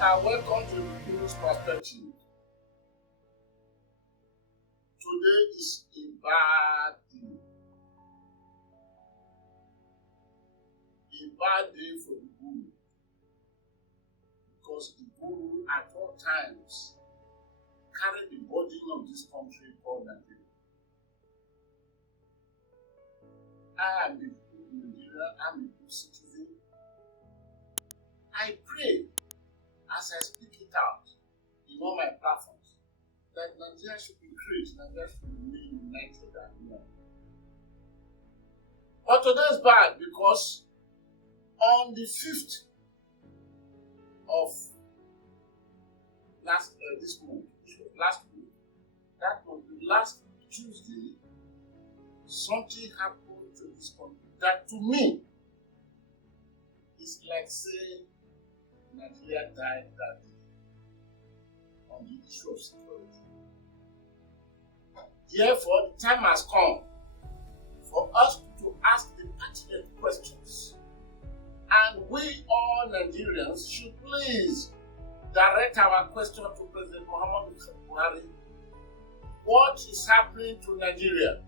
Welcome to the People's Perspective. Today is a bad day. A bad day for the guru. Because the guru at all times carry the burden of this country called Nigeria. I am a good Nigerian, I'm a good citizen. I pray as I speak it out in all my platforms that Nigeria should be great, Nigeria should remain united and one. But today is bad because on the 5th of last week, that was the last Tuesday, something happened to this country that to me is like saying Nigeria died that day on the issue of security. Therefore, the time has come for us to ask the pertinent questions. And we all Nigerians should please direct our question to President Muhammadu Buhari. What is happening to Nigeria?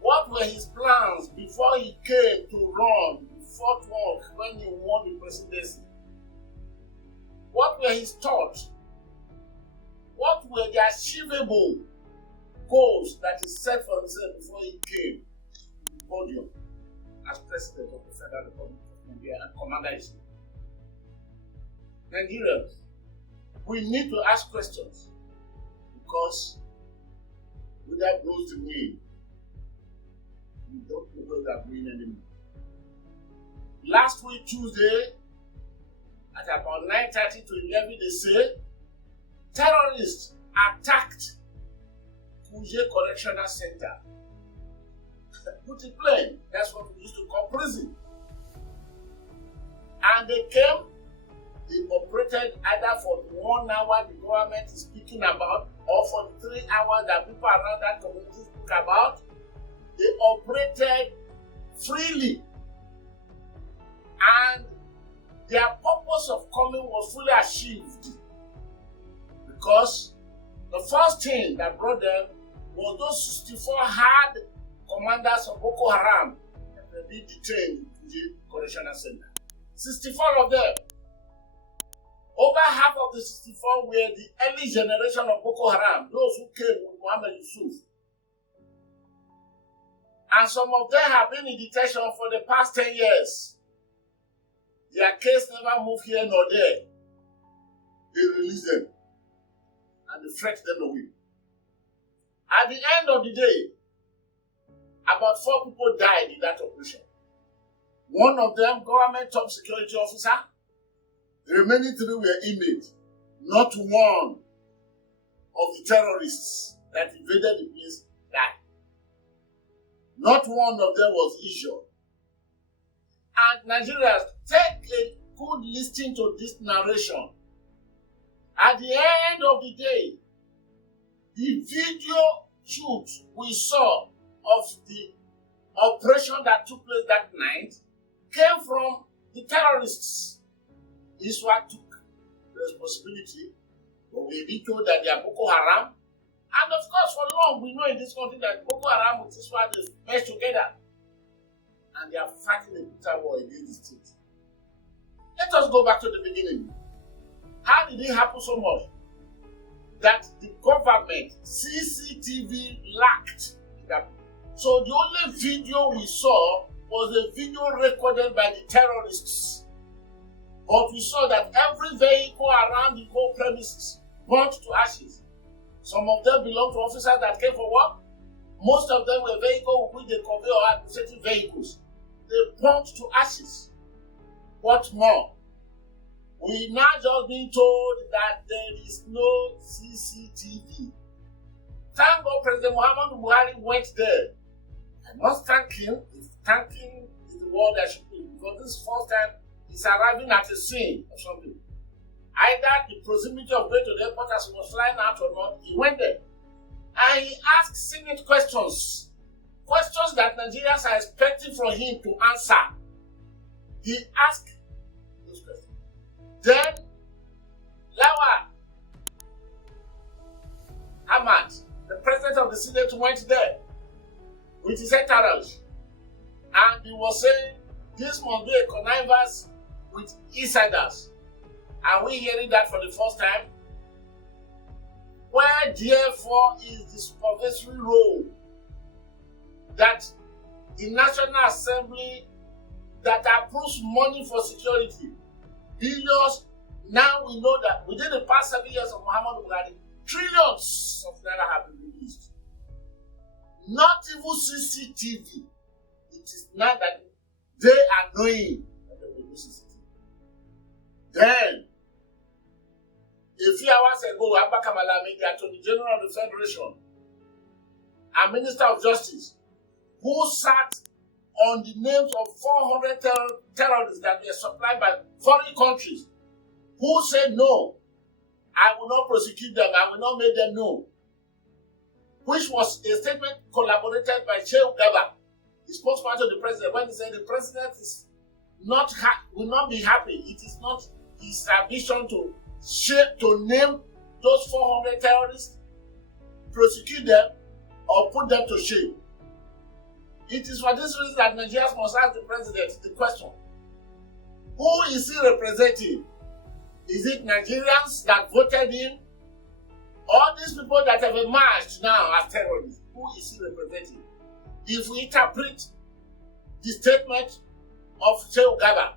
What were his plans before he came to run the fourth walk when he won the presidency? What were his thoughts? What were the achievable goals that he set for himself before he came to the podium as president of the Federal Republic of Nigeria and commander-in-chief? Nigerians, we need to ask questions because without blows the wind, we don't know where we are going anymore. Last week, Tuesday, at about 9:30 to 11, they say terrorists attacked Kuje Correctional Center. Put it plain, that's what we used to call prison. And they came, they operated either for the 1 hour the government is speaking about or for the 3 hours that people around that community speak about. They operated freely. And their purpose of coming was fully achieved because the first thing that brought them was those 64 hard commanders of Boko Haram that were being detained in the Correctional Center. 64 of them. Over half of the 64 were the early generation of Boko Haram, those who came with Muhammad Yusuf. And some of them have been in detention for the past 10 years. Their case never moved here nor there. They released them and they threatened them away. At the end of the day, about 4 people died in that operation. One of them, government top security officer. The remaining 3 were inmates. Not one of the terrorists that invaded the place died. Not one of them was injured. And Nigerians, take a good listen to this narration. At the end of the day, the video shoot we saw of the operation that took place that night came from the terrorists. This one took responsibility, but we've been told that they are Boko Haram. And of course, for long, we know in this country that Boko Haram with this one is meshed together. And they are fighting a bitter war against the state. Let us go back to the beginning. How did it happen so much that the government CCTV lacked? So the only video we saw was a video recorded by the terrorists. But we saw that every vehicle around the whole premises burnt to ashes. Some of them belonged to officers that came for work. Most of them were vehicles which they convey or administrative vehicles. They burnt to ashes. What more? We now just been told that there is no CCTV. Thank God President Muhammadu Buhari went there. I must thank him. If thanking is the word I should be, because this is the first time he's arriving at a scene or something. Either the proximity of going to the airport as he was flying out or not, he went there. And he asked Senate questions. Questions that Nigerians are expecting from him to answer. He asked those questions. Then Lawa Ahmad, the president of the Senate, went there with his entourage, and he was saying this must be a connivance with insiders. Are we hearing that for the first time? Where therefore is the supervisory role that the National Assembly that approves money for security, billions? Now we know that within the past 7 years of Muhammadu Buhari, trillions of naira have been released. Not even CCTV. It is not that they are knowing that they will do CCTV. Then, a few hours ago, Abba Malami, the Attorney General of the Federation, and Minister of Justice, who sat on the names of 400 terrorists that were supplied by foreign countries, who said no, I will not prosecute them, I will not make them know, which was a statement collaborated by Sheikh Gaba, the spokesman to the president, when he said the president is will not be happy. It is not his ambition to name those 400 terrorists, prosecute them, or put them to shame. It is for this reason that Nigerians must ask the president the question: who is he representing? Is it Nigerians that voted him? All these people that have emerged now as terrorists, who is he representing? If we interpret the statement of Sheikh Gaba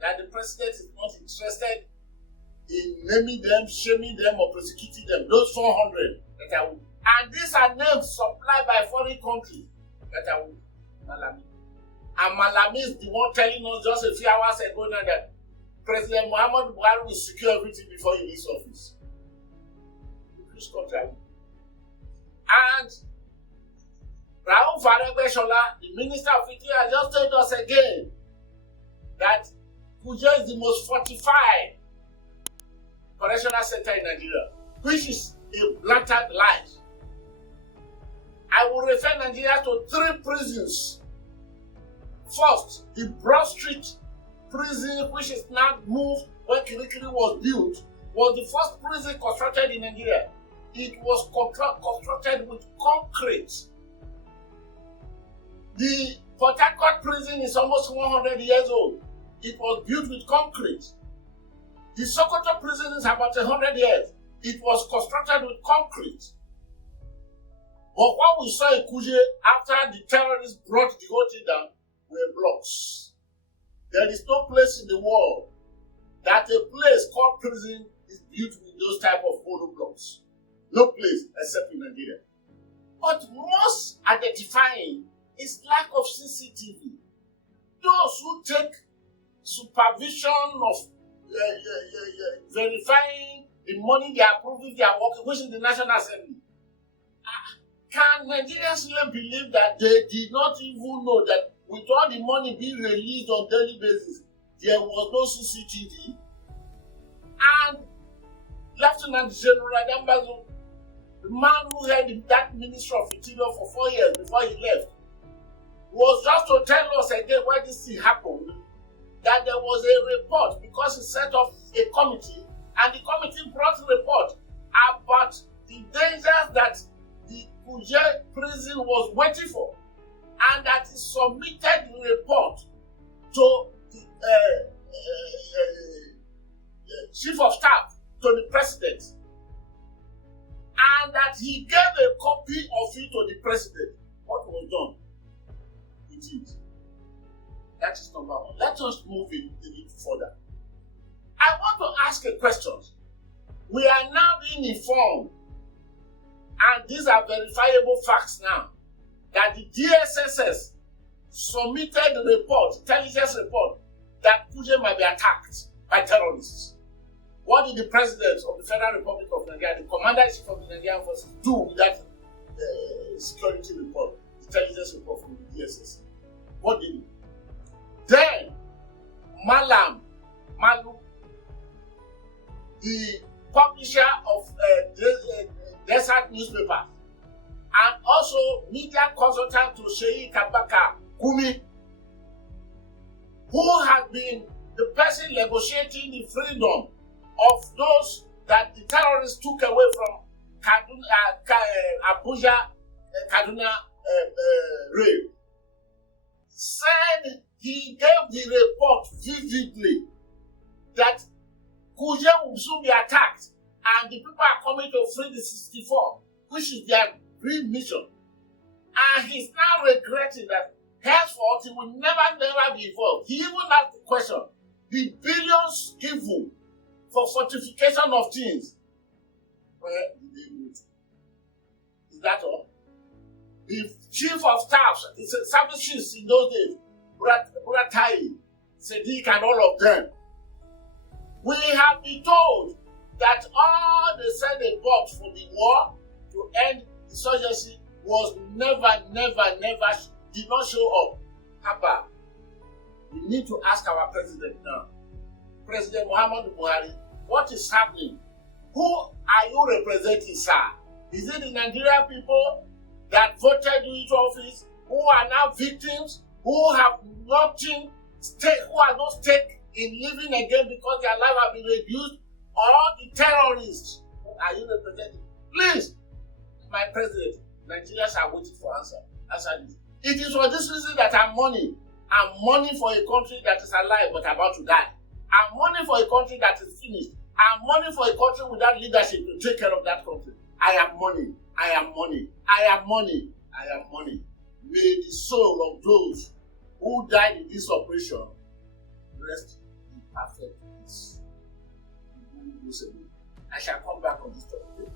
that the president is not interested in naming them, shaming them, or prosecuting them, those 400 that are, and these are names supplied by foreign countries that are Malami. And Malami is the one telling us just a few hours ago now that President Muhammadu Buhari will secure everything before he leaves office. Which country? And Raul Faregbe-Shola, the Minister of Interior, just told us again that Kuje is the most fortified correctional center in Nigeria, which is a blatant lie. I will refer Nigeria to 3 prisons. First, the Broad Street prison, which is now moved when Kirikiri was built, was the first prison constructed in Nigeria. It was constructed with concrete. The Port Harcourt prison is almost 100 years old. It was built with concrete. The Sokoto prison is about 100 years. It was constructed with concrete. But what we saw in Kuje after the terrorists brought the whole thing down were blocks. There is no place in the world that a place called prison is built with those type of hollow blocks. No place except in Nigeria. But most identifying is lack of CCTV. Those who take supervision of verifying the money they are approving they are working, which is the National Assembly. Can Nigerians really believe that they did not even know that with all the money being released on daily basis, there was no CCTV? And Lieutenant General Adambazo, the man who held that Ministry of Interior for 4 years before he left, was just to tell us again why this thing happened, that there was a report because he set up a committee, and the committee brought a report about the dangers that the Kuje prison was waiting for, and that he submitted the report to the chief of staff, to the president, and that he gave a copy of it to the president. What was done with it? That is number one. Let us move it a bit further. I want to ask a question. We are now being informed, and these are verifiable facts now, that the DSSS submitted a report, intelligence report, that Kuje might be attacked by terrorists. What did the president of the Federal Republic of Nigeria, the commander-in-chief of the Nigerian forces, do with that security report, intelligence report from the DSS? What did he do? Then, Malu, the publisher of Desert newspaper, and also media consultant to Sheikh Abubakar Gumi, who has been the person negotiating the freedom of those that the terrorists took away from Abuja, Kaduna rail, said he gave the report vividly that Kuje will soon be attacked and the people are coming to free the 64, which is their real mission. And he's now regretting that henceforth he will never be involved. He even asked the question, the billions given for fortification of things, where did they move? Is that all? The chief of staff, the service chiefs in those days, Buratai, Sadiq and all of them, we have been told that all they said they bought for the war to end insurgency was never did not show up. Haba, we need to ask our president now, President Muhammadu Buhari, what is happening? Who are you representing, sir? Is it the Nigerian people that voted you into office, who are now victims, who have nothing stake, who are no stake in living again because their life has been reduced, or the terrorists? Who are you representing? Please, my president, Nigerians are waiting for answer. Answer this. It is for this reason that I'm mourning. I'm mourning for a country that is alive but about to die. I'm mourning for a country that is finished. I'm mourning for a country without leadership to take care of that country. I am mourning. I am mourning. I am mourning. I am mourning. May the soul of those who died in this operation rest in perfect peace. I shall come back on this topic.